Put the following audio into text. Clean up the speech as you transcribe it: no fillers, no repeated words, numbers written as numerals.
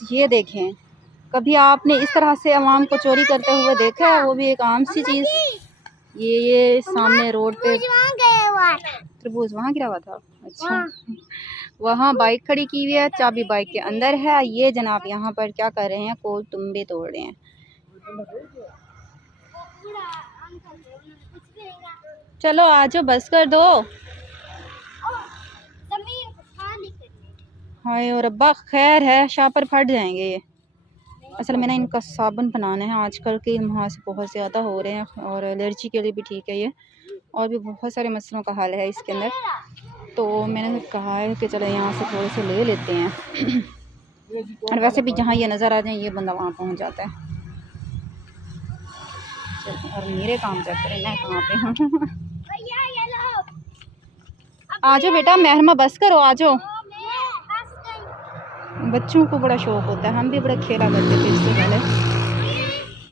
ये देखें, कभी आपने इस तरह से आवाम को चोरी करते हुए देखा है? वो भी एक आम सी चीज़। ये सामने रोड पे तरबूज वहाँ गिरा हुआ था। अच्छा, वहाँ बाइक खड़ी की हुई है, चाबी बाइक के अंदर है। ये जनाब यहाँ पर क्या कर रहे हैं, कोल तुम्बे तोड़ रहे हैं। चलो आ जाओ, बस कर दो। हाय और अब्बा, खैर है, शाह पर फट जाएंगे ये। असल में ना इनका साबुन बनाना है, आजकल के मुहासे बहुत ज़्यादा हो रहे हैं और एलर्जी के लिए भी ठीक है ये, और भी बहुत सारे मसलों का हल है इसके अंदर। तो मैंने कहा है कि चलो यहाँ से थोड़े से ले लेते हैं। और वैसे भी जहाँ ये नज़र आ जाए ये बंदा वहाँ पहुँच जाता है। चलो, और मेरे काम चेक करें, मैं कहाँ पे हूँ। आ जाओ बेटा, महरमा बस करो, आ जाओ। बच्चों को बड़ा शौक होता है, हम भी बड़ा खेला करते थे इससे पहले।